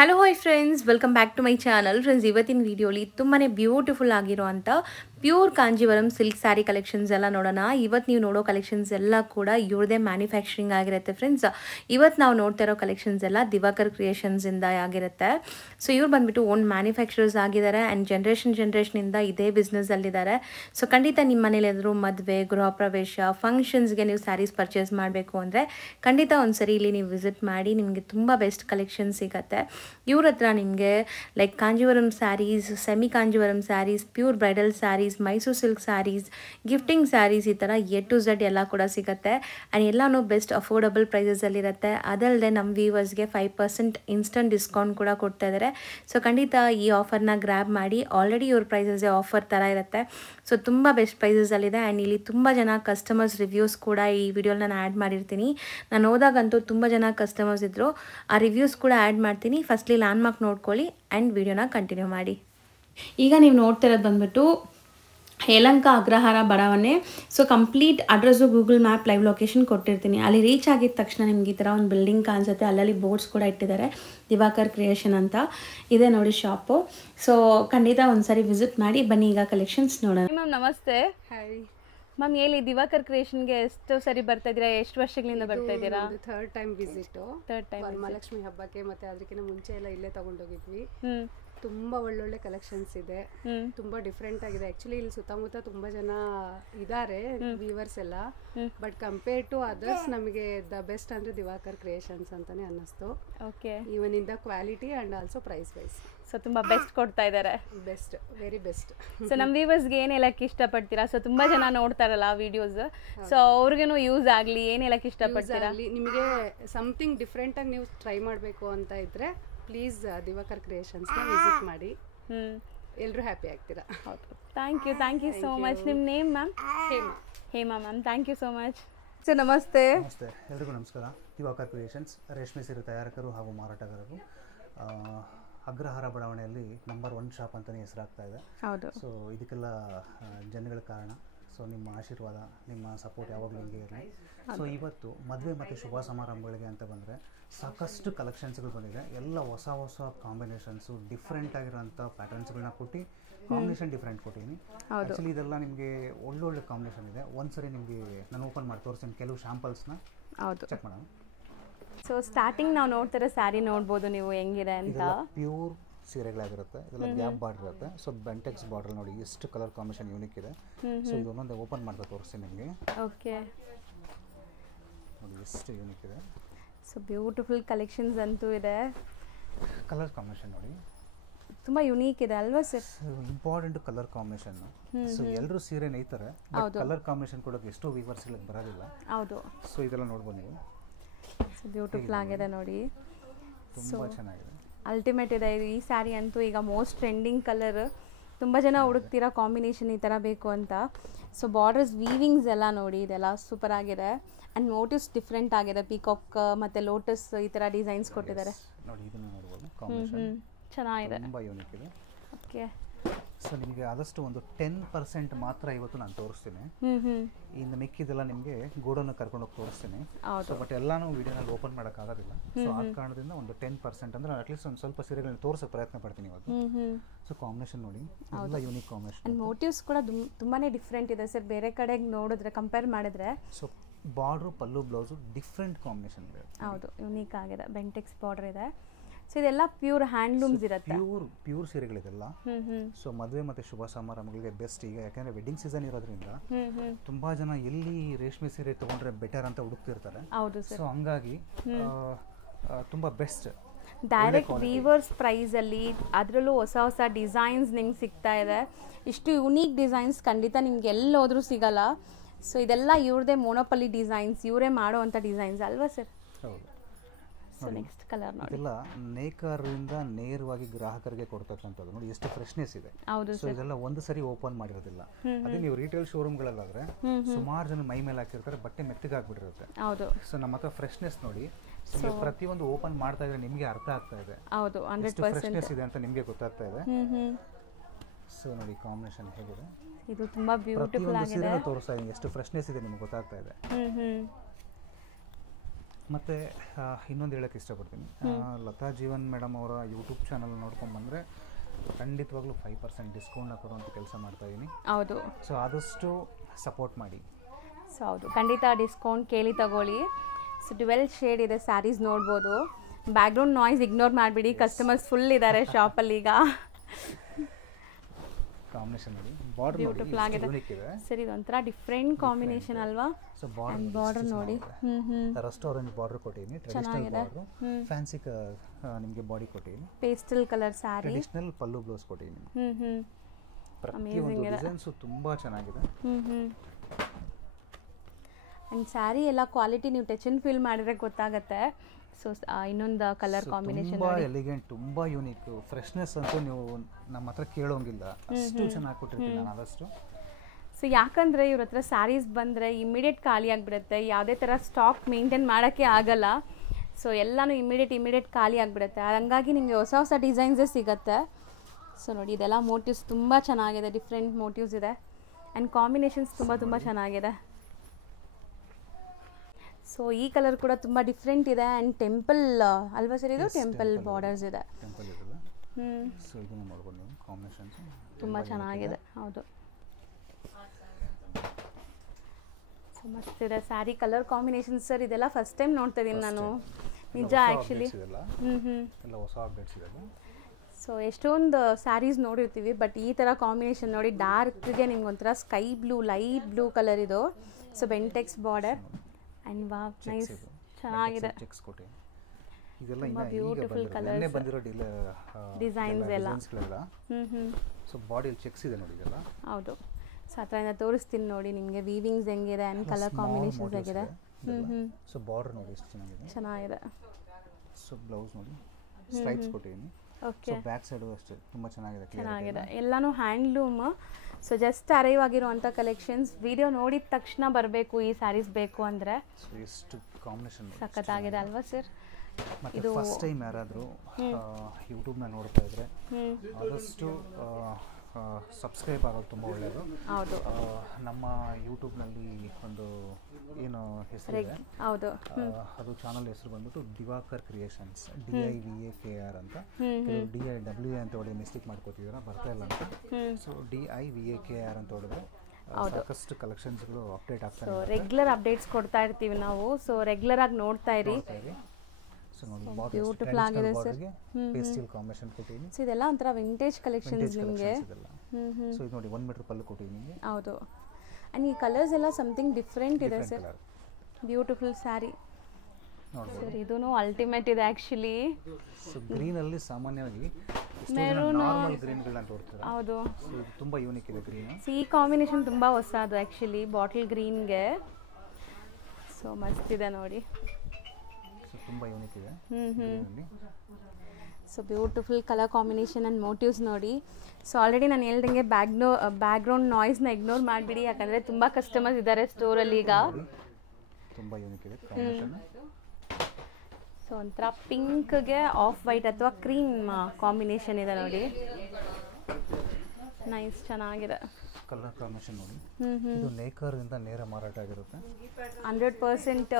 Hello hi friends, welcome back to my channel. Friends, ಇವತ್ತಿನ ವಿಡಿಯೋಲಿ ತುಂಬಾ ಬ್ಯೂಟಿಫುಲ್ ಆಗಿರೋವಂಥ pure Kanjeevaram silk saree collections ಎಲ್ಲ ನೋಡೋಣ. ಇವತ್ತು ನೀವು ನೋಡೋ ಕಲೆಕ್ಷನ್ಸ್ ಎಲ್ಲ ಕೂಡ ಇವ್ರದೇ ಮ್ಯಾನುಫ್ಯಾಕ್ಚರಿಂಗ್ ಆಗಿರುತ್ತೆ ಫ್ರೆಂಡ್ಸ್. ಇವತ್ತು ನಾವು ನೋಡ್ತಾ ಇರೋ ಕಲೆಕ್ಷನ್ಸ್ ಎಲ್ಲ ದಿವಾಕರ್ ಕ್ರಿಯೇಷನ್ಸಿಂದ ಆಗಿರುತ್ತೆ. ಸೊ ಇವ್ರು ಬಂದುಬಿಟ್ಟು ಓನ್ ಮ್ಯಾನುಫ್ಯಾಕ್ಚರರ್ಸ್ ಆಗಿದ್ದಾರೆ ಆ್ಯಂಡ್ ಜನ್ರೇಷನಿಂದ ಇದೇ ಬಿಸ್ನೆಸ್ಸಲ್ಲಿದ್ದಾರೆ. ಸೊ ಖಂಡಿತ ನಿಮ್ಮ ಮನೇಲಿ ಏನಾದರೂ ಮದುವೆ, ಗೃಹ ಪ್ರವೇಶ, ಫಂಕ್ಷನ್ಸ್ಗೆ ನೀವು ಸ್ಯಾರೀಸ್ ಪರ್ಚೇಸ್ ಮಾಡಬೇಕು ಅಂದರೆ ಖಂಡಿತ ಒಂದ್ಸರಿ ಇಲ್ಲಿ ನೀವು ವಿಸಿಟ್ ಮಾಡಿ. ನಿಮಗೆ ತುಂಬ ಬೆಸ್ಟ್ ಕಲೆಕ್ಷನ್ ಸಿಗುತ್ತೆ. ಇವ್ರ ಹತ್ರ ನಿಮಗೆ like Kanjeevaram saris, semi Kanjeevaram saris, pure bridal saris, Mysuru silk saris, gifting saris, ಈ ಥರ ಎ ಟು ಝೆಡ್ ಎಲ್ಲ ಕೂಡ ಸಿಗುತ್ತೆ. ಆ್ಯಂಡ್ ಎಲ್ಲನೂ ಬೆಸ್ಟ್ ಅಫೋರ್ಡಬಲ್ ಪ್ರೈಸಸಲ್ಲಿರುತ್ತೆ. ಅದಲ್ಲದೆ ನಮ್ಮ ವ್ಯೂವರ್ಸ್ಗೆ 5% ಇನ್ಸ್ಟಂಟ್ ಡಿಸ್ಕೌಂಟ್ ಕೂಡ ಕೊಡ್ತಾ ಇದ್ದಾರೆ. ಸೊ ಖಂಡಿತ ಈ ಆಫರ್ನ ಗ್ರ್ಯಾಬ್ ಮಾಡಿ. ಆಲ್ರೆಡಿ ಇವ್ರ ಪ್ರೈಸಸ್ಸೇ ಆಫರ್ ಥರ ಇರುತ್ತೆ. ಸೊ ತುಂಬ ಬೆಸ್ಟ್ ಪ್ರೈಸಸಲ್ಲಿದೆ. ಆ್ಯಂಡ್ ಇಲ್ಲಿ ತುಂಬ ಜನ ಕಸ್ಟಮರ್ಸ್ ರಿವ್ಯೂಸ್ ಕೂಡ ಈ ವಿಡಿಯೋಲಿ ನಾನು ಆ್ಯಡ್ ಮಾಡಿರ್ತೀನಿ. ನಾನು ಹೋದಾಗಂತೂ ತುಂಬ ಜನ ಕಸ್ಟಮರ್ಸ್ ಇದ್ದರು. ಆ ರಿವ್ಯೂಸ್ ಕೂಡ ಆ್ಯಡ್ ಮಾಡ್ತೀನಿ. ಫಸ್ಟ್ಲಿ ಲ್ಯಾಂಡ್ ಮಾರ್ಕ್ ನೋಡ್ಕೊಳ್ಳಿ ಆ್ಯಂಡ್ ವಿಡಿಯೋನ ಕಂಟಿನ್ಯೂ ಮಾಡಿ. ಈಗ ನೀವು ನೋಡ್ತಿರೋದು ಬಂದ್ಬಿಟ್ಟು ಯಲಹಂಕ ಅಗ್ರಹಾರ ಬಡಾವಣೆ. So complete address Google map live location ಕೊಟ್ಟಿರ್ತೀನಿ. ಅಲ್ಲಿ ರೀಚ್ ಆಗಿದ ತಕ್ಷಣ ನಿಮ್ಗೆ ಈ ಥರ ಒಂದು ಬಿಲ್ಡಿಂಗ್ ಕಾಣಿಸುತ್ತೆ. ಅಲ್ಲಲ್ಲಿ ಬೋರ್ಡ್ಸ್ ಕೂಡ ಇಟ್ಟಿದ್ದಾರೆ, ದಿವಾಕರ್ ಕ್ರಿಯೇಷನ್ ಅಂತ ಇದೆ ನೋಡಿ ಶಾಪು. ಸೊ ಖಂಡಿತ ಒಂದ್ಸರಿ ವಿಸಿಟ್ ಮಾಡಿ. ಬನ್ನಿ ಈಗ ಕಲೆಕ್ಷನ್ಸ್ ನೋಡೋಣ. ಮ್ಯಾಮ್ ನಮಸ್ತೆ. ಹಾಯ್ ಮ್ಯಾಮ್, ಹೇಳಿ ದಿವಾಕರ್ ಕ್ರಿಯೇಷನ್ಗೆ ಎಷ್ಟು ಸರಿ ಬರ್ತಾ ಇದ್ದೀರಾ? ಎಷ್ಟು ವರ್ಷಗಳಿಂದ ಬರ್ತಾ ಇದ್ದೀರಾ? Third time visit. Third time. Varamahalakshmi ಹಬ್ಬಕ್ಕೆ ಮತ್ತೆ ಅದಕ್ಕಿಂತ ಮುಂಚೆ ಎಲ್ಲ ಇಲ್ಲೇ ತಗೊಂಡೋಗಿದ್ವಿ. ತುಂಬಾ ಒಳ್ಳೊಳ್ಳೆ ಕಲೆಕ್ಷನ್ಸ್ ಇದೆ, ತುಂಬಾ ಡಿಫ್ರೆಂಟ್ ಆಗಿದೆ. ಆಕ್ಚುಲಿ ಇಲ್ಲಿ ಸುತ್ತಮುತ್ತ ತುಂಬಾ ಜನ ಇದ್ದಾರೆ ವ್ಯೂವರ್ಸ್ ಎಲ್ಲ, ಬಟ್ ಕಂಪೇರ್ ಟು ಅದರ್ಸ್ ನಮಗೆ ದ ಬೆಸ್ಟ್ ಅಂದ್ರೆ ದಿವಾಕರ್ ಕ್ರಿಯೇಷನ್ಸ್ ಅಂತಾನೆ ಅನ್ನಿಸ್ತು. Okay. Even in the quality and also price wise so ತುಂಬ ಬೆಸ್ಟ್ ಕೊಡ್ತಾ ಇದ್ದಾರೆ. Best, very best. ಸೊ ನಮ್ಮ ವ್ಯೂವರ್ಸ್ಗೆ ಏನು ಹೇಳಕ್ಕೆ ಇಷ್ಟಪಡ್ತೀರಾ? ಸೊ ತುಂಬ ಜನ ನೋಡ್ತಾರಲ್ಲ ವಿಡಿಯೋಸ್, ಸೊ ಅವ್ರಿಗೇನು ಯೂಸ್ ಆಗಲಿ, ಏನು ಹೇಳಕ್ಕೆ ಇಷ್ಟಪಡ್ತೀರಾ? ನಿಮಗೆ ಸಮಥಿಂಗ್ ಡಿಫ್ರೆಂಟ್ ಆಗಿ ನೀವು ಟ್ರೈ ಮಾಡಬೇಕು ಅಂತ ಇದ್ರೆ ಪ್ಲೀಸ್ ದಿವಾಕರ್ ಕ್ರಿಯೇಷನ್ಸ್ನ ವಿಸಿಟ್ ಮಾಡಿ. ಎಲ್ಲರೂ ಹ್ಯಾಪಿ ಆಗ್ತೀರಾ. ಹೌದು. Thank you so much. ನಿಮ್ಮ name ma'am? Hema ma'am. Thank you so much. Sir ನಮಸ್ತೆ. ನಮಸ್ತೆ, ಎಲ್ರಿಗೂ ನಮಸ್ಕಾರ. ದಿವಾಕರ್ ಕ್ರಿಯೇಷನ್ಸ್ ರೇಷ್ಮೆ ಸೀರೆ ತಯಾರಕರು ಹಾಗೂ ಮಾರಾಟಗಾರರು. ಅಗ್ರಹಾರ ಬಡಾವಣೆಯಲ್ಲಿ ನಂಬರ್ 1 ಶಾಪ್ ಅಂತಲೇ ಹೆಸರಾಗ್ತಾ ಇದೆ. ಹೌದು. ಸೊ ಇದಕ್ಕೆಲ್ಲ ಜನಗಳ ಕಾರಣ. ಸೊ ನಿಮ್ಮ ಆಶೀರ್ವಾದ, ನಿಮ್ಮ ಸಪೋರ್ಟ್ ಯಾವಾಗಲೂ ಹಿಂಗೆ ಇರಲಿ. ಸೊ ಇವತ್ತು ಮದುವೆ ಮತ್ತು ಶುಭ ಸಮಾರಂಭಗಳಿಗೆ ಅಂತ ಬಂದರೆ ಸಾಕಷ್ಟು ಕಲೆಕ್ಷನ್ಸ್ಗಳು ಬಂದಿದೆ. ಎಲ್ಲ ಹೊಸ ಕಾಂಬಿನೇಷನ್ಸು, ಡಿಫ್ರೆಂಟ್ ಆಗಿರೋಂಥ ಪ್ಯಾಟರ್ನ್ಸ್ಗಳನ್ನ ಕೊಟ್ಟು ಕಾಂಬಿನೇಷನ್ ಡಿಫ್ರೆಂಟ್ ಕೊಟ್ಟಿದ್ದೀನಿ. ಆ್ಯಕ್ಚುಲಿ ಇದೆಲ್ಲ ನಿಮಗೆ ಒಳ್ಳೊಳ್ಳೆ ಕಾಂಬಿನೇಷನ್ ಇದೆ. ಒಂದ್ಸರಿ ನಿಮಗೆ ನಾನು ಓಪನ್ ಮಾಡಿ ತೋರಿಸ್ತೀನಿ ಕೆಲವು ಶಾಂಪಲ್ಸ್ನ. ಹೌದು, ಚೆಕ್ ಮಾಡೋಣ. ಸೊ ಸ್ಟಾರ್ಟಿಂಗ್ ನಾವು ನೋಡ್ತಿರೋ ಸ್ಯಾರಿ ನೋಡ್ಬೋದು ನೀವು ಹೆಂಗಿದೆ ಅಂತ. ಪ್ಯೂರ್ ಸೀರೆಗಳಾಗಿರುತ್ತೆ. ಇದೆಲ್ಲ ಗ್ಯಾಪ್ ಬಾರ್ಡರ್ ಇರುತ್ತೆ. ಸೊ ಬೆಂಟೆಕ್ಸ್ ಬಾರ್ಡರ್ ನೋಡಿ ಎಷ್ಟು ಕಲರ್ ಕಾಂಬಿನೇಷನ್ ಯೂನಿಕ್ ಇದೆ. ಸೊ ಇದು ಒಂದೊಂದು ಓಪನ್ ಮಾಡ್ತಾ ತೋರಿಸ್ತೀನಿ ನಿಮಗೆ. ಓಕೆ, ನೋಡಿ ಎಷ್ಟು ಯೂನಿಕ್ ಇದೆ. ಸೊ ಬ್ಯೂಟಿಫುಲ್ ಕಲೆಕ್ಷನ್ಸ್ ಅಂತೂ ಇದೆ. ಕಲರ್ ಕಾಂಬಿನೇಷನ್ ನೋಡಿ ತುಂಬ ಯುನೀಕ್ ಇದೆ ಅಲ್ವಾ sir? Important colour combination. So ಎಲ್ಲರೂ ಸೀರೆ ನೇಯ್ತಾರೆ, ಬಟ್ ಕಲರ್ ಕಾಂಬಿನೇಷನ್ ಕೊಡೋಕೆ ಎಷ್ಟೋ ವೀವರ್ಸ್ಗಳಿಗೆ ಬರೋದಿಲ್ಲ. ಹೌದು. ಸೊ ಇದೆಲ್ಲ ನೋಡ್ಬೋದು ನೀವು. ಸೊ ಬ್ಯೂಟಿಫುಲ್ ಆಗಿದೆ ನೋಡಿ, ತುಂಬ ಚೆನ್ನಾಗಿದೆ, ಅಲ್ಟಿಮೇಟ್ ಇದೆ. ಈ ಸ್ಯಾರಿ ಅಂತೂ ಈಗ ಮೋಸ್ಟ್ ಟ್ರೆಂಡಿಂಗ್ ಕಲರ್. ತುಂಬ ಜನ ಹುಡುಕ್ತೀರಾ ಕಾಂಬಿನೇಷನ್ ಈ ಥರ ಬೇಕು ಅಂತ. ಸೊ ಬಾರ್ಡರ್ಸ್ ವೀವಿಂಗ್ಸ್ ಎಲ್ಲ ನೋಡಿ, ಇದೆಲ್ಲ ಸೂಪರ್ ಆಗಿದೆ. ಆ್ಯಂಡ್ ಮೋಟಿವ್ಸ್ ಡಿಫ್ರೆಂಟ್ ಆಗಿದೆ. ಪೀಕಾಕ್ ಮತ್ತು ಲೋಟಸ್ ಈ ಥರ ಡಿಸೈನ್ಸ್ ಕೊಟ್ಟಿದ್ದಾರೆ ನೋಡಿ. ಇದನ್ನು ನೋಡ್ಬೋದು, ಕಾಂಬಿನೇಷನ್ ಚೆನ್ನಾಗಿದೆ, ತುಂಬ ಯೂನಿಕ್ ಇದೆ. ಓಕೆ. ಸೊ ನಿಮಗೆ ಆದಷ್ಟು ಒಂದು 10% ಮಾತ್ರ ಇವತ್ತು ನಾನು ತೋರಿಸ್ತೀನಿ. ಇನ್ನು ಮಿಕ್ಕಿದೆಲ್ಲ ನಿಮಗೆ ಗೋಡನ್ನು ಕರ್ಕೊಂಡೋಗಿ ತೋರಿಸ್ತೀನಿ. ಸೊ ಬಟ್ ಎಲ್ಲಾನು ವಿಡಿಯೋನಲ್ಲಿ ಓಪನ್ ಮಾಡೋಕ್ಕಾಗೋದಿಲ್ಲ. ಸೊ ಆ ಕಾರಣದಿಂದ ಒಂದು 10% ಅಂದರೆ ಅಟ್ಲೀಸ್ಟ್ ಒಂದು ಸ್ವಲ್ಪ ಸೀರೆಗಳನ್ನ ತೋರಿಸೋಕೆ ಪ್ರಯತ್ನ ಪಡ್ತೀನಿ ಇವತ್ತು. ಸೊ ಕಾಂಬಿನೇಷನ್ ನೋಡಿ, ಎಲ್ಲ ಯೂನಿಕ್ ಕಾಂಬಿನೇಷನ್. ಆ್ಯಂಡ್ ಮೋಟಿವ್ಸ್ ಕೂಡ ತುಂಬಾ ಡಿಫ್ರೆಂಟ್ ಇದೆ ಸರ್, ಬೇರೆ ಕಡೆಗೆ ನೋಡಿದ್ರೆ ಕಂಪೇರ್ ಮಾಡಿದ್ರೆ. ಸೊ ಬಾರ್ಡ್ರು, ಪಲ್ಲು, ಬ್ಲೌಸು ಡಿಫ್ರೆಂಟ್ ಕಾಂಬಿನೇಷನ್ ಇದೆ. ಹೌದು, ಯುನೀಕ್ ಆಗಿದೆ. ಬೆಂಟೆಕ್ಸ್ ಬಾರ್ಡರ್ ಇದೆ. ಸೊ ಇದೆಲ್ಲ ಪ್ಯೂರ್ ಹ್ಯಾಂಡ್ಲೂಮ್ಸ್ ಇರುತ್ತೆ. ಪ್ಯೂರ್ ಸೀರೆಗಳಿದೆಲ್ಲ. ಸೊ ಮದುವೆ ಮತ್ತು ಶುಭ ಸಮಾರಂಭಗಳಿಗೆ ಬೆಸ್ಟ್. ಈಗ ಯಾಕೆಂದರೆ ವೆಡ್ಡಿಂಗ್ ಸೀಸನ್ ಇರೋದ್ರಿಂದ ತುಂಬ ಜನ ಎಲ್ಲಿ ರೇಷ್ಮೆ ಸೀರೆ ತೊಗೊಂಡ್ರೆ ಬೆಟರ್ ಅಂತ ಹುಡುಕ್ತಿರ್ತಾರೆ. ಹೌದು ಸರ್. ಸೊ ಹಂಗಾಗಿ ತುಂಬ ಬೆಸ್ಟ್. ಡೈರೆಕ್ಟ್ ವೀವರ್ಸ್ ಪ್ರೈಸಲ್ಲಿ, ಅದರಲ್ಲೂ ಹೊಸ ಡಿಸೈನ್ಸ್ ನಿಮ್ಗೆ ಸಿಗ್ತಾ ಇದೆ. ಇಷ್ಟು ಯುನೀಕ್ ಡಿಸೈನ್ಸ್ ಖಂಡಿತ ನಿಮ್ಗೆ ಎಲ್ಲೋದ್ರೂ ಸಿಗಲ್ಲ. ಸೊ ಇದೆಲ್ಲ ಇವ್ರದೇ ಮೊನೋಪಲಿ ಡಿಸೈನ್ಸ್, ಇವರೇ ಮಾಡೋ ಅಂಥ ಡಿಸೈನ್ಸ್ ಅಲ್ವಾ ಸರ್? ಹೌದು. ಸೊ ನೆಕ್ಸ್ಟ್ ಕಲರ್ ನೋಡಿ, ಇದೆಲ್ಲ ನೇಕಾರರಿಂದ ನೇರವಾಗಿ ಗ್ರಾಹಕರಿಗೆ ಕೊಡ್ತಕ್ಕಂಥದ್ದು. ನೋಡಿ ಎಷ್ಟು ಫ್ರೆಶ್ನೆಸ್ ಇದೆ. ಹೌದು. ಸೊ ಇದೆಲ್ಲ ಒಂದು ಸರಿ ಓಪನ್ ಮಾಡಿರೋದಿಲ್ಲ. ಅದೇ ನೀವು ರಿಟೇಲ್ ಶೋರೂಮ್ಗಳಲ್ಲಾದ್ರೆ ಸುಮಾರು ಜನ ಮೈ ಮೇಲೆ ಹಾಕಿರ್ತಾರೆ, ಬಟ್ಟೆ ಮೆತ್ತಗಾಗ್ಬಿಟ್ಟಿರುತ್ತೆ. ಹೌದು. ಸೊ ನಮ್ಮ ಹತ್ರ ಫ್ರೆಶ್ನೆಸ್ ನೋಡಿ, ಪ್ರತಿಯೊಂದು ಓಪನ್ ಮಾಡ್ತಾ ಇದ್ರೆ ನಿಮಗೆ ಅರ್ಥ ಆಗ್ತಾ ಇದೆ. ಹೌದು, 100% ಫ್ರೆಶ್ನೆಸ್ ಇದೆ ಅಂತ ನಿಮಗೆ ಗೊತ್ತಾಗ್ತಾ ಇದೆ. ಸೊ ನೋಡಿ ಕಾಂಬಿನೇಷನ್ ಹೇಗಿದೆ. ಇದು ತುಂಬಾ ಬ್ಯೂಟಿಫುಲ್ ಆಗಿದೆ. ತೋರಿಸ್ತಾ ಇದೆ ಎಷ್ಟು ಫ್ರೆಶ್ನೆಸ್ ಇದೆ ನಿಮಗೆ ಗೊತ್ತಾಗ್ತಾ ಇದೆ. ಮತ್ತು ಇನ್ನೊಂದು ಹೇಳೋಕ್ಕೆ ಇಷ್ಟಪಡ್ತೀನಿ, ಲತಾ ಜೀವನ್ ಮೇಡಮ್ ಅವರ ಯೂಟ್ಯೂಬ್ ಚಾನಲ್ ನೋಡ್ಕೊಂಡ್ಬಂದರೆ ಖಂಡಿತವಾಗ್ಲೂ 5% ಡಿಸ್ಕೌಂಟ್ನ ಕೊಡುವಂಥ ಕೆಲಸ ಮಾಡ್ತಾಯಿದ್ದೀನಿ. ಹೌದು. ಸೊ ಆದಷ್ಟು ಸಪೋರ್ಟ್ ಮಾಡಿ. ಸೊ ಹೌದು, ಖಂಡಿತ ಡಿಸ್ಕೌಂಟ್ ಕೇಳಿ ತಗೊಳ್ಳಿ. ಸೊ 12 ಶೇಡ್ ಇದೆ ಸ್ಯಾರೀಸ್ ನೋಡ್ಬೋದು. ಬ್ಯಾಕ್ಗ್ರೌಂಡ್ ನಾಯ್ಸ್ ಇಗ್ನೋರ್ ಮಾಡಿಬಿಡಿ, ಕಸ್ಟಮರ್ಸ್ ಫುಲ್ ಇದ್ದಾರೆ ಶಾಪಲ್ಲಿ ಈಗ. ಕಾಂಬಿನೇಷನ್ ನೋಡಿ, ಬಾರ್ಡರ್ ಬ್ಯೂಟಿಫುಲ್ ಆಗಿದೆ ಸರ್. ಇದೊಂಥರ ಡಿಫ್ರೆಂಟ್ ಕಾಂಬಿನೇಷನ್ ಅಲ್ವಾ? ಸೊ ಬಾರ್ಡರ್ ನೋಡಿ, ರಸ್ಟ್ ಆರೆಂಜ್ ಬಾರ್ಡರ್ ಕೊಟ್ಟಿದ್ದೀನಿ, ಟ್ರೆಡಿಷನಲ್ ಬಾರ್ಡರ್, ಫ್ಯಾನ್ಸಿ ನಿಮಗೆ ಬಾಡಿ ಕೊಟ್ಟಿದ್ದೀನಿ, ಪೇಸ್ಟಲ್ ಕಲರ್ ಸ್ಯಾರಿ, ಟ್ರೆಡಿಷನಲ್ ಪಲ್ಲು ಬ್ಲೌಸ್ ಕೊಟ್ಟಿದ್ದೀನಿ. ಪ್ರತಿಯೊಂದು ಡಿಸೈನ್ಸು ತುಂಬ ಚೆನ್ನಾಗಿದೆ. ಆ್ಯಂಡ್ ಸ್ಯಾರಿ ಎಲ್ಲ ಕ್ವಾಲಿಟಿ ನೀವು ಟಚ್ ಆ್ಯಂಡ್ ಫೀಲ್ ಮಾಡಿದ್ರೆ ಗೊತ್ತಾಗುತ್ತೆ. ಸೊ ಇನ್ನೊಂದು ಕಲರ್ ಕಾಂಬಿನೇಷನ್ ತುಂಬ ಎಲಿಗೆಂಟ್, ತುಂಬ ಯೂನಿಕ್, ಫ್ರೆಶ್ನೆಸ್ ಅಂತೂ ನೀವು ನಮ್ಮ ಹತ್ರ ಕೇಳೋಂಗಿಲ್ಲ, ಅಷ್ಟು ಚೆನ್ನಾಗಿ ಕೊಟ್ಟಿರ್ತೀನಿ ನಾನು ಆದಷ್ಟು. ಸೊ ಯಾಕಂದರೆ ಇವ್ರ ಹತ್ರ ಸ್ಯಾರೀಸ್ ಬಂದರೆ ಇಮಿಡಿಯೇಟ್ ಖಾಲಿ ಆಗಿಬಿಡುತ್ತೆ, ಯಾವುದೇ ಥರ ಸ್ಟಾಕ್ ಮೇಂಟೈನ್ ಮಾಡೋಕ್ಕೆ ಆಗಲ್ಲ. ಸೊ ಎಲ್ಲನೂ ಇಮಿಡಿಯೇಟ್ ಖಾಲಿ ಆಗಿಬಿಡುತ್ತೆ. ಹಂಗಾಗಿ ನಿಮಗೆ ಹೊಸ ಹೊಸ ಡಿಸೈನ್ಸೇ ಸಿಗುತ್ತೆ. ಸೊ ನೋಡಿ, ಇದೆಲ್ಲ ಮೋಟಿವ್ಸ್ ತುಂಬ ಚೆನ್ನಾಗಿದೆ, ಡಿಫ್ರೆಂಟ್ ಮೋಟಿವ್ಸ್ ಇದೆ ಆ್ಯಂಡ್ ಕಾಂಬಿನೇಷನ್ಸ್ ತುಂಬ ಚೆನ್ನಾಗಿದೆ. ಸೊ ಈ ಕಲರ್ ಕೂಡ ತುಂಬ ಡಿಫ್ರೆಂಟ್ ಇದೆ ಆ್ಯಂಡ್ ಟೆಂಪಲ್ ಅಲ್ವಾ ಸರ್? ಇದು ಟೆಂಪಲ್ ಬಾರ್ಡರ್ಸ್ ಇದೆ. ತುಂಬ ಚೆನ್ನಾಗಿದೆ. ಹೌದು, ಸೊ ಮಸ್ತ್ ಇದೆ ಸ್ಯಾರಿ ಕಲರ್ ಕಾಂಬಿನೇಷನ್ ಸರ್. ಇದೆಲ್ಲ ಫಸ್ಟ್ ಟೈಮ್ ನೋಡ್ತಾ ಇದ್ದೀನಿ ನಾನು, ನಿಜ ಆ್ಯಕ್ಚುಲಿ. ಸೊ ಎಷ್ಟೊಂದು ಸ್ಯಾರೀಸ್ ನೋಡಿರ್ತೀವಿ, ಬಟ್ ಈ ಥರ ಕಾಂಬಿನೇಷನ್ ನೋಡಿ, ಡಾರ್ಕ್ಗೆ ನಿಮ್ಗೆ ಒಂಥರ sky blue, light blue colour ಇದು. So Bentex border and wow, nice, ಚೆನ್ನಾಗಿದೆ. ತುಂಬ ಬ್ಯೂಟಿಫುಲ್ ಕಲರ್ಸ್, ಡಿಸೈನ್ಸ್ ಎಲ್ಲ. ಸೊ ಬಾಡಿಯಲ್ಲಿ ಚೆಕ್ಸ್ ಇದೆ ನೋಡಿ ಇದೆಲ್ಲ. ಹೌದು. ಸೊ ಹತ್ರದಿಂದ ತೋರಿಸ್ತೀನಿ ನೋಡಿ ನಿಮಗೆ ವೀವಿಂಗ್ಸ್ ಹೆಂಗಿದೆ ಆ್ಯಂಡ್ ಕಲರ್ ಕಾಂಬಿನೇಷನ್ಸ್ ಆಗಿದೆ. ಸೊ ಬಾರ್ಡರ್ ನೋಡಿ ಎಷ್ಟು ಚೆನ್ನಾಗಿದೆ. ಸೊ ಬ್ಲೌಸ್ ನೋಡಿ ಸ್ಟ್ರೈಪ್ಸ್ ಕೊಟ್ಟಿದ್ದೀನಿ. ಓಕೆ, ಬ್ಯಾಕ್ ಸೈಡು ಅಷ್ಟೇ ತುಂಬ ಚೆನ್ನಾಗಿದೆ. ಎಲ್ಲನೂ ಹ್ಯಾಂಡ್ಲೂಮ್. ಸೊ ಜಸ್ಟ್ ಅರೈವ್ ಆಗಿರುವಂಥ ಕಲೆಕ್ಷನ್ಸ್. ವಿಡಿಯೋ ನೋಡಿದ ತಕ್ಷಣ ಬರಬೇಕು ಈ ಸ್ಯಾರೀಸ್ ಬೇಕು ಅಂದರೆ. ಎಷ್ಟು ಕಾಂಬಿನೇಷನ್ ಸಖತ್ತಾಗಿದೆ ಅಲ್ವಾ ಸರ್? ಇದು ಫಸ್ಟ್ ಟೈಮ್ ಯಾರಾದರೂ ಯೂಟ್ಯೂಬ್ನ ನೋಡ್ತಾ ಇದ್ರೆ ಆದಷ್ಟು ಸಬ್ಸ್ಕ್ರೈಬ್ ಆಗೋದು ತುಂಬ ಒಳ್ಳೆಯದು. ಹೌದು. ನಮ್ಮ ಯೂಟ್ಯೂಬ್ನಲ್ಲಿ ಒಂದು ಏನು ಹೆಸರಿದೆ, ಹೌದು, ಅದು ಚಾನಲ್ ಹೆಸರು ಬಂದ್ಬಿಟ್ಟು ದಿವಾಕರ್ ಕ್ರಿಯೇಷನ್ಸ್, DIVAKR ಅಂತ. DIWA ಅಂತ ಹೊಡೆದು ಮಿಸ್ಟೇಕ್ ಮಾಡ್ಕೋತಿದ್ದೀರಾ, ಬರ್ತಾ ಇಲ್ಲ ಅಂತ. ಸೊ DIVAKR ಅಂತ ಹೊಡೆದು ಸಾಕಷ್ಟು ಕಲೆಕ್ಷನ್ಸ್ಗಳು ಅಪ್ಡೇಟ್ ಆಗ್ತಾರೆ. ಸೊ ರೆಗ್ಯುಲರ್ ಅಪ್ಡೇಟ್ಸ್ ಕೊಡ್ತಾ ಇರ್ತೀವಿ ನಾವು. ಸೊ ರೆಗ್ಯುಲರ್ ಆಗಿ ನೋಡ್ತಾ ಇರಿ. ಬ್ಯೂಟಿಫುಲ್ ಆಗಿದೆ ಸರ್. ಪೇಸ್ಟಲ್ ಕಾಂಬಿನೇಷನ್ ಕೊಟ್ಟಿದ್ದೀನಿ. ಸೊ ಇದೆಲ್ಲ ಒಂಥರ ವಿಂಟೇಜ್ ಕಲೆಕ್ಷನ್ಸ್ ನಿಮಗೆ. ಸೊ ಇದು ನೋಡಿ 1 ಮೀಟರ್ ಪಲ್ಲು ಕೊಟ್ಟಿದ್ದೀನಿ. ಹೌದು. ಆ್ಯಂಡ್ ಈ ಕಲರ್ಸ್ ಎಲ್ಲ ಸಮಥಿಂಗ್ ಡಿಫ್ರೆಂಟ್ ಇದೆ ಸರ್. Beautiful sari sir. ಇದೂ ಅಲ್ಟಿಮೇಟ್ ಇದೆ ಆ್ಯಕ್ಚುಲಿ. ಸೊ ಗ್ರೀನಲ್ಲಿ ಸಾಮಾನ್ಯವಾಗಿ ನಾರ್ಮಲ್ ಗ್ರೀನ್ಗಳನ್ನ ತೋರಿಸ್ತಾರೆ. ಹೌದು, ಇದು ತುಂಬ ಯೂನಿಕ್ ಇದೆ ಗ್ರೀನ್. ಸೊ ಈ ಕಾಂಬಿನೇಷನ್ ತುಂಬ ಹೊಸದು ಆ್ಯಕ್ಚುಲಿ, ಬಾಟಲ್ ಗ್ರೀನ್ಗೆ. ಸೊ ಮಸ್ತ್ ಇದೆ ನೋಡಿ, ತುಂಬ ಯೂನಿಕ್ ಇದೆ. So beautiful colour combination and motives ನೋಡಿ. ಸೊ ಆಲ್ರೆಡಿ ನಾನು ಹೇಳ್ದಂಗೆ ಬ್ಯಾಕ್ಗ್ರೌಂಡ್ ನಾಯ್ಸ್ನ ಇಗ್ನೋರ್ ಮಾಡಿಬಿಡಿ, ಯಾಕಂದರೆ ತುಂಬ ಕಸ್ಟಮರ್ಸ್ ಇದ್ದಾರೆ ಸ್ಟೋರಲ್ಲಿ ಈಗ. ತುಂಬ ಯೂನಿಕ್ ಇದೆ ಕಾಂಬಿನೇಷನ್. ಸೊ ಒಂಥರ ಪಿಂಕ್ಗೆ ಆಫ್ ವೈಟ್ ಅಥವಾ ಕ್ರೀಮ್ ಕಾಂಬಿನೇಷನ್ ಇದೆ ನೋಡಿ, ನೈಸ್, ಚೆನ್ನಾಗಿದೆ. ಕಲರ್ ಕಾಂಬಿನೇಷನ್ ನೋಡಿ. ಇದು ನೇಕಾರರಿಂದ ನೇರ ಮಾರಾಟ ಆಗಿರುತ್ತೆ. 100%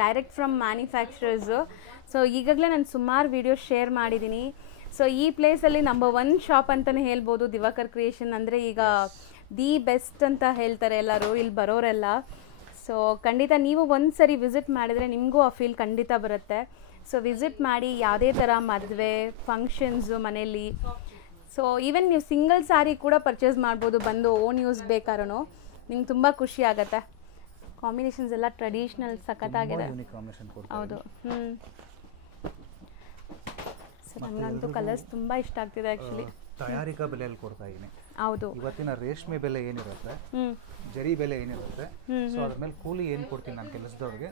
ಡೈರೆಕ್ಟ್ ಫ್ರಮ್ ಮ್ಯಾನುಫ್ಯಾಕ್ಚರರ್ಸು. ಸೊ ಈಗಾಗಲೇ ನಾನು ಸುಮಾರು ವೀಡಿಯೋಸ್ ಶೇರ್ ಮಾಡಿದ್ದೀನಿ. ಸೊ ಈ ಪ್ಲೇಸಲ್ಲಿ ನಂಬರ್ 1 ಶಾಪ್ ಅಂತಲೇ ಹೇಳ್ಬೋದು. ದಿವಾಕರ್ ಕ್ರಿಯೇಷನ್ ಅಂದರೆ ಈಗ ದಿ ಬೆಸ್ಟ್ ಅಂತ ಹೇಳ್ತಾರೆ ಎಲ್ಲರೂ ಇಲ್ಲಿ ಬರೋರೆಲ್ಲ. ಸೊ ಖಂಡಿತ ನೀವು ಒಂದು ಸರಿ ವಿಸಿಟ್ ಮಾಡಿದರೆ ನಿಮಗೂ ಆ ಫೀಲ್ ಖಂಡಿತ ಬರುತ್ತೆ. ಸೊ ವಿಸಿಟ್ ಮಾಡಿ, ಯಾವುದೇ ಥರ ಮದುವೆ ಫಂಕ್ಷನ್ಸು ಮನೇಲಿ. ಸೊ ಈವನ್ ನೀವು ಸಿಂಗಲ್ ಸ್ಯಾರಿ ಕೂಡ ಪರ್ಚೇಸ್ ಮಾಡ್ಬೋದು ಬಂದು, ಓನ್ ಯೂಸ್ ಬೇಕಾದ್ರೂ ನಿಮ್ಗೆ ತುಂಬ ಖುಷಿ ಆಗುತ್ತೆ. ಕಾಂಬಿನೇಷನ್ಸ್ ಎಲ್ಲ ಟ್ರೆಡಿಷ್ನಲ್ ಸಖತ್ತಾಗಿದೆ. ಹೌದು. ಸೊ ನನಗಂತೂ ಕಲರ್ಸ್ ತುಂಬ ಇಷ್ಟ ಆಗ್ತಿದೆ ಆ್ಯಕ್ಚುಲಿ. ತಯಾರಿಕಾ ಬೆಲೆಯಲ್ಲಿ ಕೊಡ್ತಾ ಇದ್ದೀನಿ. ಹೌದು. ಇವತ್ತಿನ ರೇಷ್ಮೆ ಬೆಲೆ ಏನಿರುತ್ತೆ, ಜರಿ ಬೆಲೆ ಏನಿರುತ್ತೆ, ಸೊ ಅದ್ರ ಮೇಲೆ ಕೂಲಿ ಏನು ಕೊಡ್ತೀನಿ ನಾನು ಕೆಲಸದವ್ರಿಗೆ,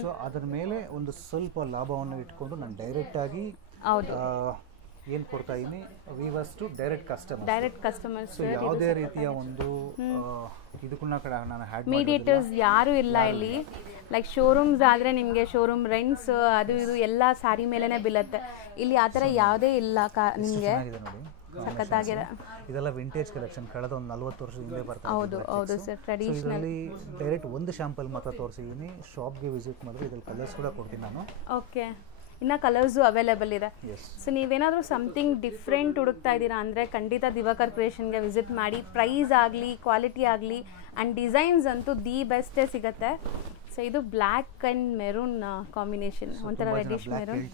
ಸೊ ಅದ್ರ ಮೇಲೆ ಒಂದು ಸ್ವಲ್ಪ ಲಾಭವನ್ನು ಇಟ್ಕೊಂಡು ನಾನು ಡೈರೆಕ್ಟಾಗಿ ಏನು ಕೊಡ್ತಾ ಇದ್ದೀನಿ weavers to direct customers. So ಯಾವುದೇ ರೀತಿಯ ಒಂದು ಇದಕ್ಕೂ ನಾನು ಹ್ಯಾಡ್ ಮೀಡಿಯೇಟರ್ಸ್ ಯಾರೂ ಇಲ್ಲ ಇಲ್ಲಿ. ಲೈಕ್ ಶೋರೂಮ್ಸ್ ಆದರೆ ನಿಮಗೆ ಶೋರೂಮ್ ರೆಂಟ್ಸ್ ಅದು ಇದು ಎಲ್ಲ ಸ್ಯಾರಿ ಮೇಲೇ ಬೀಳುತ್ತೆ. ಇಲ್ಲಿ ಆ ಥರ ಯಾವುದೇ ಇಲ್ಲ ನಿಮಗೆ. ಸಖತ್ತಾಗಿದೆ. ಇದೆಲ್ಲ ವಿಂಟೇಜ್ ಕಲೆಕ್ಷನ್, ಕಳೆದ ಒಂದು 40 ವರ್ಷದ ಹಿಂದೆ ಬರ್ತಾ ಹೌದು ಹೌದು ಸರ್, ಟ್ರೆಡಿಷನಲ್. ಇದರಲ್ಲಿ ಡೈರೆಕ್ಟ್ ಒಂದು ಶಾಂಪಲ್ ಮಾತ್ರ ತೋರಿಸಿದ್ದೀನಿ. ಶಾಪ್ಗೆ ವಿಸಿಟ್ ಮಾಡಿದ್ರೆ ಇದ್ರಲ್ಲಿ ಕಲರ್ಸ್ ಕೂಡ ಕೊಡ್ತೀನಿ ನಾನು. ಓಕೆ, ಇನ್ನು ಕಲರ್ಸು ಅವೈಲೇಬಲ್ ಇದೆ. ಸೊ ನೀವೇನಾದರೂ ಸಮಥಿಂಗ್ ಡಿಫ್ರೆಂಟ್ ಹುಡುಕ್ತಾ ಇದ್ದೀರಾ ಅಂದರೆ ಖಂಡಿತ ದಿವಾಕರ್ ಕ್ರಿಯೇಷನ್ಗೆ ವಿಸಿಟ್ ಮಾಡಿ. ಪ್ರೈಸ್ ಆಗಲಿ, ಕ್ವಾಲಿಟಿ ಆಗಲಿ ಆ್ಯಂಡ್ ಡಿಸೈನ್ಸ್ ಅಂತೂ ದಿ ಬೆಸ್ಟೇ ಸಿಗುತ್ತೆ. ಸೊ ಇದು ಬ್ಲ್ಯಾಕ್ ಆ್ಯಂಡ್ ಮೆರೂನ್ ಕಾಂಬಿನೇಷನ್, ಒಂಥರ ರೆಡಿಶ್ ಮೆರೂನ್.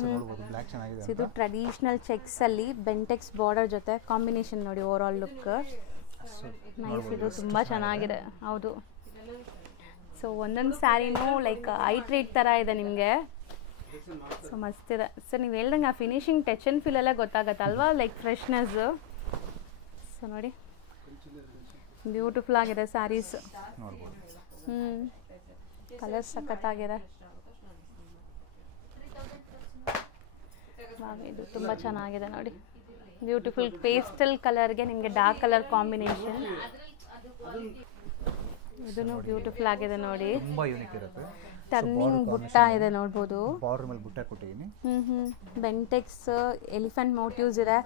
ಸೊ ಇದು ಟ್ರೆಡಿಷ್ನಲ್ ಚೆಕ್ಸಲ್ಲಿ ಬೆಂಟೆಕ್ಸ್ ಬಾರ್ಡರ್ ಜೊತೆ ಕಾಂಬಿನೇಷನ್ ನೋಡಿ, ಓವರ್ ಆಲ್ ಲುಕ್ ನೈಸ್. ಇದು ತುಂಬ ಚೆನ್ನಾಗಿದೆ. ಹೌದು. ಸೊ ಒಂದೊಂದು ಸ್ಯಾರಿನೂ ಲೈಕ್ ಐಟ್ರೇಟ್ ಥರ ಇದೆ ನಿಮಗೆ. ಸೊ ಮಸ್ತಿದೆ ಸರ್. ನೀವು ಹೇಳ್ದಂಗೆ ಆ ಫಿನಿಶಿಂಗ್ ಟಚ್ ಆ್ಯಂಡ್ ಫೀಲ್ ಎಲ್ಲ ಗೊತ್ತಾಗತ್ತಲ್ವಾ, ಲೈಕ್ ಫ್ರೆಶ್ನೆಸ್ಸು. ಸೊ ನೋಡಿ, ಬ್ಯೂಟಿಫುಲ್ ಆಗಿದೆ ಸ್ಯಾರೀಸ್. ಕಲರ್ಸ್ ಸಖತ್ತಾಗಿದೆ. ಇದು ತುಂಬ ಚೆನ್ನಾಗಿದೆ ನೋಡಿ, ಬ್ಯೂಟಿಫುಲ್ ಪೇಸ್ಟಲ್ ಕಲರ್ಗೆ ನಿಮಗೆ ಡಾರ್ಕ್ ಕಲರ್ ಕಾಂಬಿನೇಷನ್. ಇದನ್ನು ಬ್ಯೂಟಿಫುಲ್ ಆಗಿದೆ ನೋಡಿ. ತುಂಬಾ ಯೂನಿಕ್ ಇರುತ್ತೆ. ಟರ್ನಿಂಗ್ ಬುಟ್ಟ ಇದೆ ನೋಡ್ಬೋದು. ಬಾರ್ಡರ್ ಮೇಲೆ ಬುಟ್ಟ ಕೊಟ್ಟಿದ್ದೀನಿ. ಬೆಂಟೆಕ್ಸ್ ಎಲಿಫೆಂಟ್ ಮೋಟಿವ್ಸ್ ಇದೆ.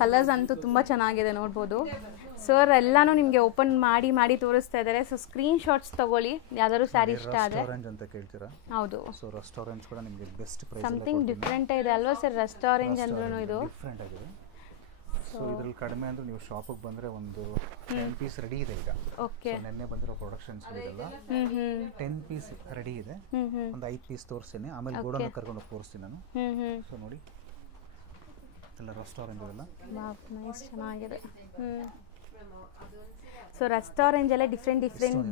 ಕಲರ್ಸ್ ಅಂತೂ ತುಂಬ ಚೆನ್ನಾಗಿದೆ ನೋಡ್ಬೋದು. ಸರ್ ಎಲ್ಲಾನು ನಿಮಗೆ ಓಪನ್ ಮಾಡಿ ಮಾಡಿ ತೋರಿಸ್ತಾ ಇದ್ದಾರೆ. ಸೊ ಸ್ಕ್ರೀನ್ ಶಾಟ್ಸ್ ತಗೊಳ್ಳಿ, ಯಾವ್ದಾದ್ರು ಸ್ಯಾರಿ ಇಷ್ಟ ಆದರೆ. ರೆಸ್ಟೋರೆಂಟ್ ಅಂತ ಕೇಳ್ತೀರಾ? ಹೌದು. ಸೊ ರೆಸ್ಟೋರೆಂಟ್ಸ್ ಕೂಡ ನಿಮಗೆ ಬೆಸ್ಟ್ ಪ್ರೈಸ್ ಸಮಥಿಂಗ್ ಡಿಫ್ರೆಂಟ್ ಇದೆ ಅಲ್ವಾ ಸರ್? ರೆಸ್ಟೋರೆಂಟ್ ಅಂದ್ರೂ ಇದು ಡಿಫ್ರೆಂಟ್ ಆಗಿದೆ. ಸೊ ಇದರಲ್ಲಿ ಕಡಿಮೆ ಅಂದ್ರೆ ನೀವು ಶಾಪಿಗೆ ಬಂದರೆ ಒಂದು 10 ಪೀಸ್ ರೆಡಿ ಇದೆ ಈಗ. ಓಕೆ. ನೆನ್ನೆ ಬಂದಿರೋ ಪ್ರೊಡಕ್ಷನ್ಸ್ ಇದೆಲ್ಲ 10 ಪೀಸ್ ರೆಡಿ ಇದೆ. ಒಂದು 5 ಪೀಸ್ ತೋರಿಸ್ತೀನಿ, ಆಮೇಲೆ ಗೋಡನ್ ಕರ್ಕೊಂಡು ತೋರಿಸ್ತೀನಿ ನಾನು. ಸೊ ನೋಡಿ, ಎಲ್ಲ ರೆಸ್ಟೋರೆಂಟ್ ಇದೆಲ್ಲ. ನೈಸ್, ಚೆನ್ನಾಗಿದೆ. ಸೊ ರೆಸ್ಟೋರೆಂಟ್ ಎಲ್ಲ ಡಿಫ್ರೆಂಟ್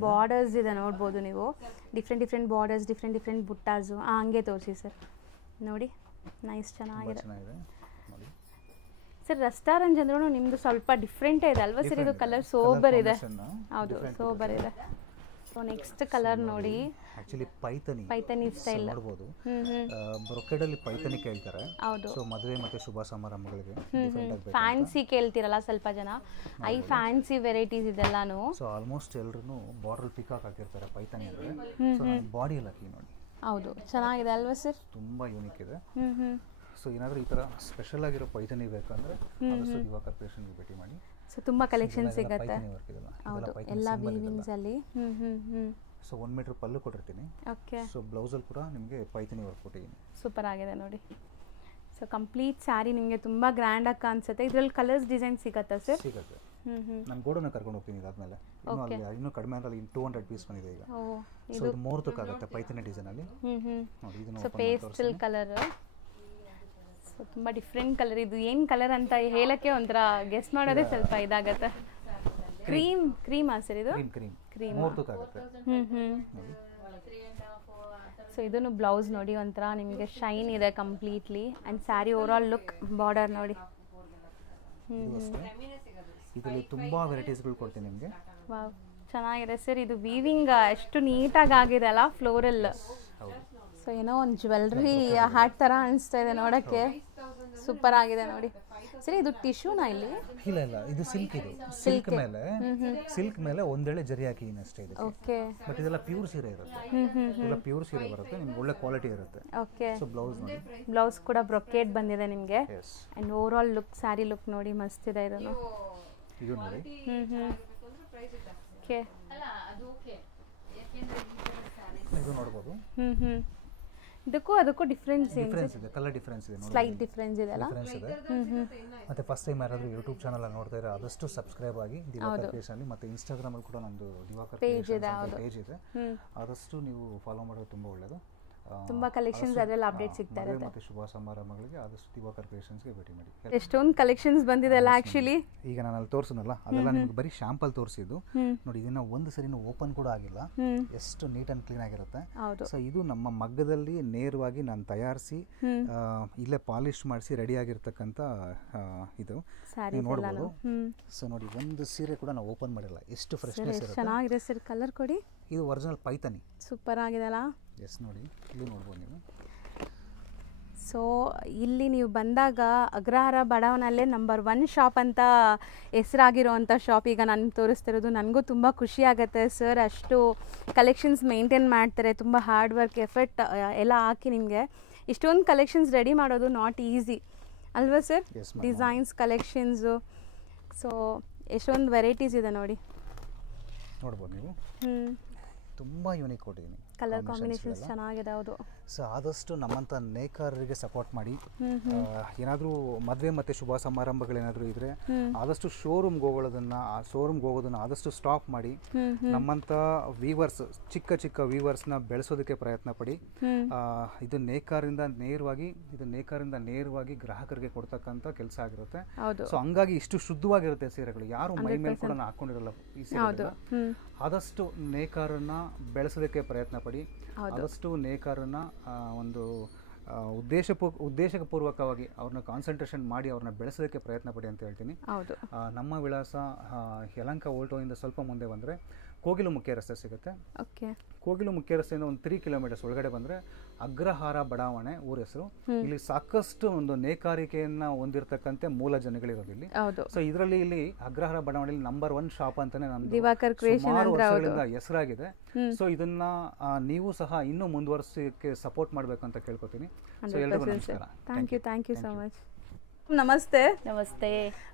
ಬಾರ್ಡರ್ಸ್ ಇದೆ ನೋಡ್ಬೋದು ನೀವು. ಡಿಫ್ರೆಂಟ್ ಬಾರ್ಡರ್ಸ್, ಡಿಫ್ರೆಂಟ್ ಬುಟ್ಟಾಸು. ಹಂಗೆ ತೋರಿಸಿ ಸರ್. ನೋಡಿ, ನೈಸ್, ಚೆನ್ನಾಗಿದೆ ಸರ್. ರೆಸ್ಟೋರೆಂಟ್ ಅಂದ್ರೂ ನಿಮ್ಮದು ಸ್ವಲ್ಪ ಡಿಫ್ರೆಂಟೇ ಇದೆ ಅಲ್ವಾ ಸರ್? ಇದು ಕಲರ್ ಸೋಬರ್ ಇದೆ. ಹೌದು, ಸೋಬರ್ ಇದೆ. ಸೊ ನೆಕ್ಸ್ಟ್ ಕಲರ್ ನೋಡಿ, ಆಕ್ಚುಲಿ ಪೈಥನಿ ಸ್ಟೈಲ್ ನೋಡಬಹುದು. ಬ್ರೊಕೆಡ್ ಅಲ್ಲಿ ಪೈಥನಿ ಕೇಳ್ತಾರೆ. ಹೌದು. ಸೊ ಮದುವೆ ಮತ್ತೆ ಶುಭ ಸಮಾರಂಭಗಳಿಗೆ ಫ್ಯಾನ್ಸಿ ಕೇಳ್ತಿರಲ್ಲ ಸ್ವಲ್ಪ ಜನ, ಐ ಫ್ಯಾನ್ಸಿ ವೆರೈಟೀಸ್ ಇದೆಲ್ಲಾನು. ಸೊ ಆಲ್ಮೋಸ್ಟ್ ಎಲ್ಲರೂ ಬಾರ್ಡರ್ ಪಿಕಾಕ್ ಹಾಕಿರ್ತಾರೆ ಪೈಥನಿ ಅಂದ್ರೆ. ಸೊ ಬಾಡಿ ಎಲ್ಲ ಹಾಕಿ ನೋಡಿ. ಹೌದು, ಚೆನ್ನಾಗಿದೆ ಅಲ್ವಾ ಸರ್? ತುಂಬಾ ಯೂನಿಕ್ ಇದೆ. ಸೊ ಏನಾದರೂ ಈ ಥರ ಸ್ಪೆಷಲ್ ಆಗಿರೋ ಪೈಥನಿ ಬೇಕಂದ್ರೆ ಆದಷ್ಟು ದಿವಾಕರ್ ಕ್ರಿಯೇಷನ್ಗೆ ಭೇಟಿ ಮಾಡಿ. ಸೊ ತುಂಬ ಕಲೆಕ್ಷನ್ ಸಿಗುತ್ತೆ. ಹೌದು, ಎಲ್ಲ ವೀವಿಂಗ್ಸ್ ಅಲ್ಲಿ. ಸೊ 1 ಮೀಟರ್ ಪಲ್ಲು ಕೊಟ್ಟಿರ್ತೀನಿ. ಓಕೆ. ಸೊ ಬ್ಲೌಸಲ್ಲಿ ಕೂಡ ನಿಮಗೆ ಪೈಥನಿ ವರ್ಕ್ ಕೊಟ್ಟಿದ್ದೀನಿ. ಸೂಪರ್ ಆಗಿದೆ ನೋಡಿ. ಸೊ ಕಂಪ್ಲೀಟ್ ಸ್ಯಾರಿ ನಿಮಗೆ ತುಂಬ ಗ್ರ್ಯಾಂಡಾಗಿ ಕಾಣಿಸುತ್ತೆ. ಇದರಲ್ಲಿ ಕಲರ್ಸ್ ಡಿಸೈನ್ ಸಿಗುತ್ತಾ ಸರ್? ಸಿಗುತ್ತೆ. ನಾನು ಗೋಡನ್ನ ಕರ್ಕೊಂಡು ಹೋಗ್ತೀನಿ ಇದಾದ್ಮೇಲೆ. ಇನ್ನೂ ಕಡಿಮೆ ಅಂದ್ರೆ 200 ಪೀಸ್ ಬಂದಿದೆ ಈಗ. ಸೊ ಇದು 3 ತೂಕ ಆಗುತ್ತೆ ಪೈಥನಿ ಡಿಸೈನ್ ಅಲ್ಲಿ. ನೋಡಿ, ಇದನ್ನು ಪೇಸ್ಟಲ್ ಕಲರ್. ಸೊ ತುಂಬ ಡಿಫ್ರೆಂಟ್ ಕಲರ್. ಇದು ಏನು ಕಲರ್ ಅಂತ ಹೇಳಕ್ಕೆ ಒಂಥರ ಗೆಸ್ ಮಾಡೋದೇ ಸ್ವಲ್ಪ ಇದಾಗತ್ತೆ. ಕ್ರೀಮಾ ಸರ್ ಇದು? ಕ್ರೀಮ್ 3 ತೂಕ ಆಗುತ್ತೆ. ಸೊ ಇದನ್ನು ಬ್ಲೌಸ್ ನೋಡಿ, ಒಂಥರ ನಿಮಗೆ ಶೈನ್ ಇದೆ completely. And sari over all look, border ನೋಡಿ. ಇದರಲ್ಲಿ ತುಂಬಾ ವೆರೈಟೀಸ್ಗಳು ಕೊಡ್ತೀನಿ ನಿಮಗೆ. ವಾವ್, ಚೆನ್ನಾಗಿದೆ ಸರ್. ಇದು ವೀವಿಂಗ್ ಎಷ್ಟು ನೀಟಾಗಿ ಆಗಿದೆ ಅಲ್ಲ, ಫ್ಲೋರಲ್. ಸೊ ಏನೋ ಒಂದು ಜ್ಯುವೆಲ್ರಿ ಹ್ಯಾಟ್ ಥರ ಅನಿಸ್ತಾ ಇದೆ ನೋಡೋಕ್ಕೆ. ಸೂಪರ್ ಆಗಿದೆ ನೋಡಿ ಸರಿ. ಇದು ಟಿಶ್ಯೂನಾ ಇಲ್ಲಿ? ಇಲ್ಲ, ಇದು ಸಿಲ್ಕ್. ಇದು ಸಿಲ್ಕ್ ಮೇಲೆ ಒಂದೇಳೆ ಜರಿ ಹಾಕಿದ್ದೀನಿ ಅಷ್ಟೇ ಇದೆ. ಓಕೆ. ಬಟ್ ಇದೆಲ್ಲ ಪ್ಯೂರ್ ಸೀರೆ ಇರುತ್ತೆ. ಇದೆಲ್ಲ ಪ್ಯೂರ್ ಸೀರೆ ಬರುತ್ತೆ, ನಿಮ್ಗೆ ಒಳ್ಳೆ ಕ್ವಾಲಿಟಿ ಇರುತ್ತೆ. ಓಕೆ. ಸೊ ಬ್ಲೌಸ್ ನೋಡಿ, ಬ್ಲೌಸ್ ಕೂಡ ಬ್ರೊಕೇಡ್ ಬಂದಿದೆ ನಿಮಗೆ. And over all look, sari look ನೋಡಿ, ಮಸ್ತ್ ಇದೆ ಇದನ್ನು. ಇದು ನೋಡಿ. ಓಕೆ. ಇದು ನೋಡಬಹುದು. ಇದಕ್ಕೂ ಡಿಫರೆನ್ಸ್ ಇದೆ, ಕಲರ್ ಡಿಫರೆನ್ಸ್ ಇದೆ, ಸ್ಲೈಟ್ ಡಿಫರೆನ್ಸ್ ಇದೆ ಅಲ್ಲ. ಮತ್ತೆ ಫಸ್ಟ್ ಟೈಮ್ ಯಾರಾದರೂ ಯೂಟ್ಯೂಬ್ ಚಾನಲ್ ನೋಡ್ತಾ ಇದ್ರೆ ಆದಷ್ಟು ಸಬ್ಸ್ಕ್ರೈಬ್ ಆಗಿ ದಿವಾಕರ್ ಕ್ರಿಯೇಷನ್ ಅಲ್ಲಿ. ಮತ್ತೆ ಇನ್ಸ್ಟಾಗ್ರಾಮ್ ಅಲ್ಲಿ ಕೂಡ ನಮ್ಮದು ದಿವಾಕರ್ ಪೇಜ್ ಇದೆ. ಆದಷ್ಟು ನೀವು ಫಾಲೋ ಮಾಡೋದು ತುಂಬಾ ಒಳ್ಳೆಯದು. ತುಂಬಾ ಕಲೆಕ್ಷನ್ಸ್ ಅದೆಲ್ಲ ಅಪ್ಡೇಟ್ ಸಿಗ್ತಾ ಇರುತ್ತೆ. ಮತ್ತೆ ಶುಭ ಸಮಾರಂಭಗಳಿಗೆ ಆದಷ್ಟು ದಿವಾಕರ್ ಕ್ರಿಯೇಷನ್ಸ್ಗೆ ಭೇಟಿ ಮಾಡಿ. ಎಷ್ಟೊಂದು ಕಲೆಕ್ಷನ್ಸ್ ಬಂದಿದೆ ಅಲ್ಲ ಆಕ್ಚುಲಿ. ಈಗ ನಾನು ಅಲ್ಲಿ ತೋರಿಸಿದ್ನಲ್ಲ, ಅದೆಲ್ಲ ನಿಮ್ಗೆ ಬರೀ ಶಾಂಪಲ್ ತೋರಿಸಿದ್ದು ನೋಡಿ. ಇದನ್ನ ಒಂದು ಸರಿನೂ ಓಪನ್ ಕೂಡ ಆಗಿಲ್ಲ, ಎಷ್ಟು ನೀಟ್ ಅಂಡ್ ಕ್ಲೀನ್ ಆಗಿರುತ್ತೆ. ಸೊ ಇದು ನಮ್ಮ ಮಗ್ಗದಲ್ಲಿ ನೇರವಾಗಿ ನಾನು ತಯಾರಿಸಿ ಇಲ್ಲೇ ಪಾಲಿಶ್ ಮಾಡಿಸಿ ರೆಡಿ ಆಗಿರ್ತಕ್ಕಂಥ ಇದು ನೋಡ್ಬೋದು. ಸೊ ನೋಡಿ, ಒಂದು ಸೀರೆ ಕೂಡ ನಾವು ಓಪನ್ ಮಾಡಿಲ್ಲ, ಎಷ್ಟು ಫ್ರೆಶ್ನೆಸ್ ಇರುತ್ತೆ. ಚೆನ್ನಾಗಿದೆ ಸರ್. ಕಲರ್ ಕೊಡಿ. ಇದು ಒರಿಜಿನಲ್ ಪೈಥನಿ. ಸೂಪರ್ ಆಗಿದೆ ಅಲ್ಲ. ಎಸ್ ನೋಡಿ, ಇಲ್ಲಿ ನೋಡ್ಬೋದು ನೀವು. ಸೊ ಇಲ್ಲಿ ನೀವು ಬಂದಾಗ ಅಗ್ರಹಾರ ಬಡಾವಣೆಯಲ್ಲೇ ನಂಬರ್ 1 ಶಾಪ್ ಅಂತ ಹೆಸರಾಗಿರೋವಂಥ ಶಾಪ್ ಈಗ ನಾನು ತೋರಿಸ್ತಿರೋದು. ನನಗೂ ತುಂಬ ಖುಷಿ ಆಗುತ್ತೆ ಸರ್. ಅಷ್ಟು ಕಲೆಕ್ಷನ್ಸ್ ಮೇಂಟೈನ್ ಮಾಡ್ತಾರೆ, ತುಂಬ ಹಾರ್ಡ್ ವರ್ಕ್ ಎಫರ್ಟ್ ಎಲ್ಲ ಹಾಕಿ ನಿಮಗೆ ಇಷ್ಟೊಂದು ಕಲೆಕ್ಷನ್ಸ್ ರೆಡಿ ಮಾಡೋದು ನಾಟ್ ಈಸಿ. ಅಲ್ವಾ sir? Yes, ma'am. Designs collections so ಎಷ್ಟೊಂದು ವೆರೈಟೀಸ್ ಇದೆ ನೋಡಿ. ನೋಡ್ಬೋದು ನೀವು, ತುಂಬ ಯೂನಿಕ್ ಕೊಟ್ಟಿದ್ದೀನಿ. ಕಲರ್ ಕಾಂಬಿನೇಷನ್ಸ್ ಚೆನ್ನಾಗಿದೆ. ಹೌದು. ಸೊ ಆದಷ್ಟು ನಮ್ಮಂಥ ನೇಕಾರರಿಗೆ ಸಪೋರ್ಟ್ ಮಾಡಿ. ಏನಾದರೂ ಮದುವೆ ಮತ್ತು ಶುಭ ಸಮಾರಂಭಗಳೇನಾದರೂ ಇದ್ದರೆ ಆದಷ್ಟು ಶೋರೂಮ್ಗೆ ಹೋಗೋದನ್ನು ಆದಷ್ಟು ಸ್ಟಾಪ್ ಮಾಡಿ ನಮ್ಮಂಥ ವೀವರ್ಸ್, ಚಿಕ್ಕ ಚಿಕ್ಕ ವೀವರ್ಸ್ನ ಬೆಳೆಸೋದಕ್ಕೆ ಪ್ರಯತ್ನ ಪಡಿ. ಇದು ನೇಕಾರರಿಂದ ನೇರವಾಗಿ ಗ್ರಾಹಕರಿಗೆ ಕೊಡ್ತಕ್ಕಂಥ ಕೆಲಸ ಆಗಿರುತ್ತೆ. ಸೊ ಹಂಗಾಗಿ ಇಷ್ಟು ಶುದ್ಧವಾಗಿರುತ್ತೆ ಸೀರೆಗಳು. ಯಾರು ಮೈ ಮೇಲೆ ಕೂಡ ಹಾಕೊಂಡಿರಲ್ಲ ಈ ಸೀರೆ. ಆದಷ್ಟು ನೇಕಾರನ್ನ ಬೆಳೆಸೋದಕ್ಕೆ ಪ್ರಯತ್ನ ಪಡಿ. ಆದಷ್ಟು ನೇಕಾರನ್ನ ಒಂದು ಉದ್ದೇಶಪೂರ್ವಕವಾಗಿ ಅವ್ರನ್ನ ಕಾನ್ಸಂಟ್ರೇಷನ್ ಮಾಡಿ ಅವ್ರನ್ನ ಬೆಳೆಸೋದಕ್ಕೆ ಪ್ರಯತ್ನ ಪಡಿ ಅಂತ ಹೇಳ್ತೀನಿ. ನಮ್ಮ ವಿಳಾಸ ಯಲಹಂಕ ಓಲ್ಟೋಯಿಂದ ಸ್ವಲ್ಪ ಮುಂದೆ ಬಂದರೆ ಕೋಗಿಲು ಮುಖ್ಯ ರಸ್ತೆ ಸಿಗುತ್ತೆ. ಕೋಗಿಲು ಮುಖ್ಯ ರಸ್ತೆಯಿಂದ ಒಂದು 3 ಕಿಲೋಮೀಟರ್ಸ್ ಒಳಗಡೆ ಬಂದರೆ ಅಗ್ರಹಾರ ಬಡಾವಣೆ ಊರ ಹೆಸರು. ಇಲ್ಲಿ ಸಾಕಷ್ಟು ಒಂದು ನೇಕಾರಿಕೆಯನ್ನ ಹೊಂದಿರತಕ್ಕಂತೆ ಮೂಲ ಜನಗಳಿರೋದು ಇಲ್ಲಿ. ಸೊ ಇದರಲ್ಲಿ ಇಲ್ಲಿ ಅಗ್ರಹಾರ ಬಡಾವಣೆಯಲ್ಲಿ ನಂಬರ್ 1 ಶಾಪ್ ಅಂತಾನೆ ನಮ್ದು ಸುಮಾರು ವರ್ಷಗಳಿಂದ ಹೆಸರಾಗಿದೆ. ಸೊ ಇದನ್ನ ನೀವು ಸಹ ಇನ್ನೂ ಮುಂದುವರಿಸಕ್ಕೆ ಸಪೋರ್ಟ್ ಮಾಡಬೇಕು ಅಂತ ಕೇಳ್ಕೊತೀನಿ. ಸೊ ಎಲ್ಲರಿಗೂ ನಮಸ್ಕಾರ. Thank you so much. ನಮಸ್ತೆ. ನಮಸ್ತೆ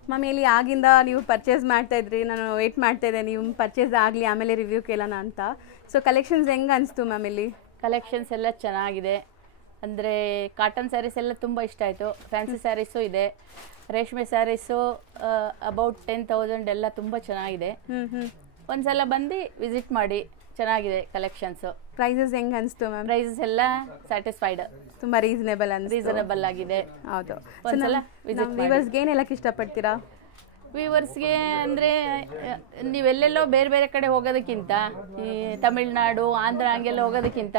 ಮ್ಯಾಮ್. ಇಲ್ಲಿ ಆಗಿಂದ ನೀವು ಪರ್ಚೇಸ್ ಮಾಡ್ತಾ ಇದ್ರಿ, ನಾನು ವೇಟ್ ಮಾಡ್ತಾ ಇದ್ದೆ ನೀವು ಪರ್ಚೇಸ್ ಆಗಲಿ ಆಮೇಲೆ ರಿವ್ಯೂ ಕೇಳೋಣ ಅಂತ. ಸೊ ಕಲೆಕ್ಷನ್ಸ್ ಹೆಂಗೆ ಅನಿಸ್ತು ಮ್ಯಾಮ್? ಇಲ್ಲಿ ಕಲೆಕ್ಷನ್ಸ್ ಎಲ್ಲ ಚೆನ್ನಾಗಿದೆ. ಅಂದರೆ ಕಾಟನ್ ಸ್ಯಾರೀಸ್ ಎಲ್ಲ ತುಂಬ ಇಷ್ಟ ಆಯಿತು. ಫ್ಯಾನ್ಸಿ ಸ್ಯಾರೀಸು ಇದೆ, ರೇಷ್ಮೆ ಸ್ಯಾರೀಸು ಅಬೌಟ್ 10,000 ಎಲ್ಲ ತುಂಬ ಚೆನ್ನಾಗಿದೆ. ಒಂದ್ಸಲ ಬಂದು ವಿಸಿಟ್ ಮಾಡಿ, ಚೆನ್ನಾಗಿದೆ ಕಲೆಕ್ಷನ್ಸು. ಪ್ರೈಸಸ್ ಹೆಂಗೆ ಅನಿಸ್ತು ಮ್ಯಾಮ್? ಪ್ರೈಸಸ್ ಎಲ್ಲ ಸ್ಯಾಟಿಸ್ಫೈಡ್, ತುಂಬ ರೀಸನೇಬಲ್ ಆಗಿದೆ. ಹೌದು. ಒಂದ್ಸಲ ವಿಸಿಟ್ ಮಾಡಿ. ವ್ಯೂವರ್ಸ್ಗೆ ಏನು ಹೇಳಕ್ಕೆ ಇಷ್ಟಪಡ್ತೀರಾ? ವ್ಯೂವರ್ಸ್ಗೆ ಅಂದರೆ ನೀವೆಲ್ಲೆಲ್ಲೋ ಬೇರೆ ಬೇರೆ ಕಡೆ ಹೋಗೋದಕ್ಕಿಂತ, ಈ ತಮಿಳ್ನಾಡು, ಆಂಧ್ರ ಹಂಗೆಲ್ಲ ಹೋಗೋದಕ್ಕಿಂತ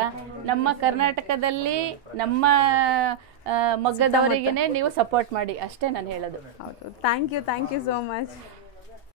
ನಮ್ಮ ಕರ್ನಾಟಕದಲ್ಲಿ ನಮ್ಮ ಮಗ್ಗದವರಿಗೇ ನೀವು ಸಪೋರ್ಟ್ ಮಾಡಿ, ಅಷ್ಟೇ ನಾನು ಹೇಳೋದು. ಹೌದು. Thank you so much.